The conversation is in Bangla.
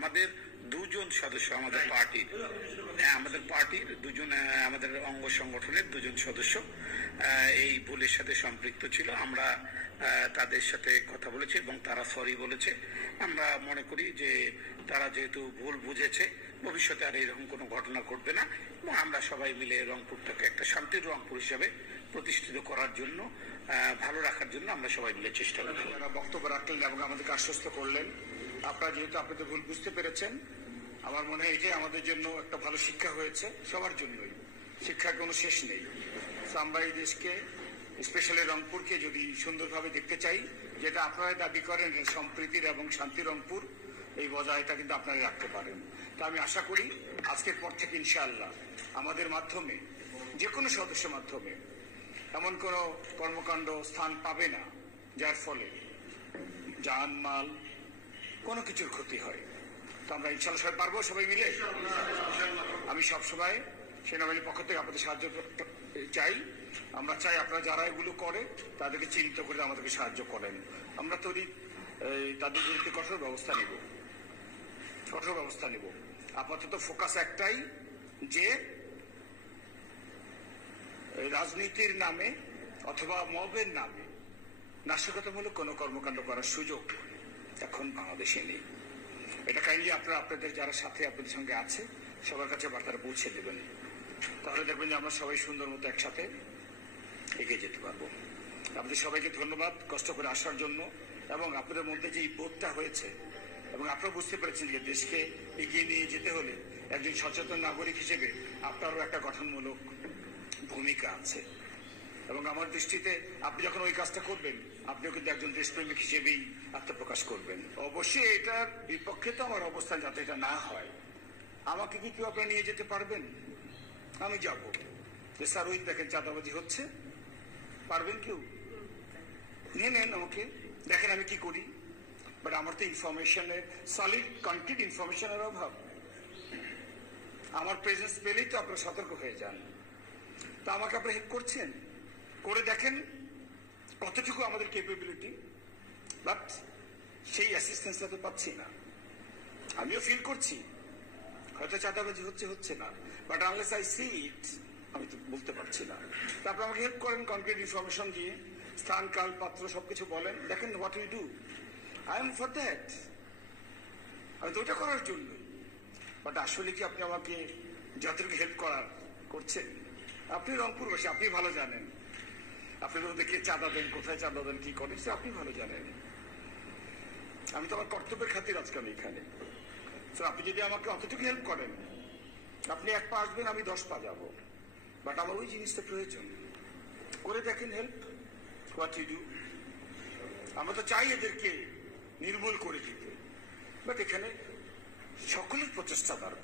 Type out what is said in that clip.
আমাদের দুজন সদস্য আমাদের পার্টির, আমাদের পার্টির দুজন, আমাদের অঙ্গ সংগঠনের দুজন সদস্য এই ভুলের সাথে সম্পৃক্ত ছিল। আমরা তাদের সাথে কথা বলেছি এবং তারা সরি বলেছে। আমরা মনে করি যে তারা যেহেতু ভুল বুঝেছে, ভবিষ্যতে আর এরকম কোনো ঘটনা ঘটবে না এবং আমরা সবাই মিলে রংপুরটাকে একটা শান্তির রংপুর হিসাবে প্রতিষ্ঠিত করার জন্য, ভালো রাখার জন্য আমরা সবাই মিলে চেষ্টা করব। যারা বক্তব্য রাখলেন এবং আমাদেরকে আশ্বস্ত করলেন, আপনারা যেহেতু আপনাদের ভুল বুঝতে পেরেছেন, আমার মনে হয় এটাই আমাদের জন্য একটা ভালো শিক্ষা হয়েছে, সবার জন্যই। শিক্ষার কোনো শেষ নেই। আমরা এই দেশকে, স্পেশালি রংপুরকে যদি সুন্দরভাবে দেখতে চাই, যেটা আপনারা দাবি করেন সম্প্রীতির এবং শান্তি রংপুর, এই বজায়টা কিন্তু আপনারা রাখতে পারেন। তা আমি আশা করি আজকের পর থেকে ইনশাআল্লাহ আমাদের মাধ্যমে, যে কোনো সদস্যের মাধ্যমে এমন কোনো কর্মকাণ্ড স্থান পাবে না যার ফলে জানমাল কোনো কিছুর ক্ষতি হয়। তো আমরা ইনশাআল্লাহ সবাই পারবো, সবাই মিলে। আমি সবসময় সেনাবাহিনীর পক্ষ থেকে আপনাদের সাহায্য চাই। আমরা চাই আপনারা যারা এগুলো করে তাদেরকে চিহ্নিত করে আমাদেরকে সাহায্য করেন। আমরা তাদের বিরুদ্ধে কঠোর ব্যবস্থা নেব। আপাতত ফোকাস একটাই, যে রাজনীতির নামে অথবা মবের নামে নাশকতামূলক কোনো কর্মকাণ্ড করার সুযোগ এখন বাংলাদেশে নেই। এটা কাইন্ডলি আপনারা আপনাদের যারা সাথে আপনাদের সঙ্গে আছে সবার কাছে বার্তাটা পৌঁছে দেবেন। তাহলে দেখবেন যে আমরা সবাই সুন্দর মতো একসাথে এগিয়ে যেতে পারবো। আপনাদের সবাইকে ধন্যবাদ কষ্ট করে আসার জন্য, এবং আপনাদের মধ্যে যে এই বোধটা হয়েছে এবং আপনারা বুঝতে পেরেছেন যে দেশকে এগিয়ে নিয়ে যেতে হলে একজন সচেতন নাগরিক হিসেবে আপনারও একটা গঠনমূলক ভূমিকা আছে। এবং আমার দৃষ্টিতে আপনি যখন ওই কাজটা করবেন, আপনিও কিন্তু একজন দেশপ্রেমিক হিসেবেই আত্মপ্রকাশ করবেন। অবশ্যই এটার বিপক্ষে তো আমার অবস্থান, যাতে এটা না হয়। আমাকে কি কেউ আপনারা নিয়ে যেতে পারবেন? আমি যাব যে স্যার ওই দেখেন চাঁদাবাজি হচ্ছে, পারবেন কেউ? নিয়ে নেন আমাকে, দেখেন আমি কি করি। বাট আমার তো ইনফরমেশনের, সলিড কনক্রিট ইনফরমেশনের অভাব। আমার প্রেজেন্স পেলেই তো আপনারা সতর্ক হয়ে যান। তা আমাকে আপনারা হেল্প করছেন, করে দেখেন কতটুকু আমাদের ক্যাপাবিলিটি। বাট সেই অ্যাসিস্ট্যান্সটা তো পাচ্ছি না। আমিও ফিল করছি হয়তো চাঁদাবাজি হচ্ছে না, বাট আনলেস আই সি ইট, আমি তো বলতে পারছি না। তারপর আমাকে হেল্প করেন কনক্রিট ইনফরমেশন দিয়ে, স্থান কাল পাত্র সবকিছু বলেন, দেখেন what we do. I am for that, আমি তো ওইটা করার জন্যই। বাট আসলে কি আপনি আমাকে যতটুকু হেল্প করছেন? আপনি রংপুরবাসী, আপনি ভালো জানেন। আপনি ওদেরকে চাঁদা দেন, কোথায় চাঁদা দেন, কি করেন, আপনি ভালো জানেন। আমি তো আমার কর্তব্যের খাতির আজকে আমি এখানে। তো আপনি যদি আমাকে অতটুকু হেল্প করেন, আপনি 1 পা আসবেন, আমি 10 পা যাবো। বাট আমার ওই জিনিসটা প্রয়োজন। করে দেখেন হেল্প, হোয়াট ইউ ডু। আমরা তো চাই এদেরকে নির্মূল করে দিতে, বাট এখানে সকলের প্রচেষ্টা দরকার।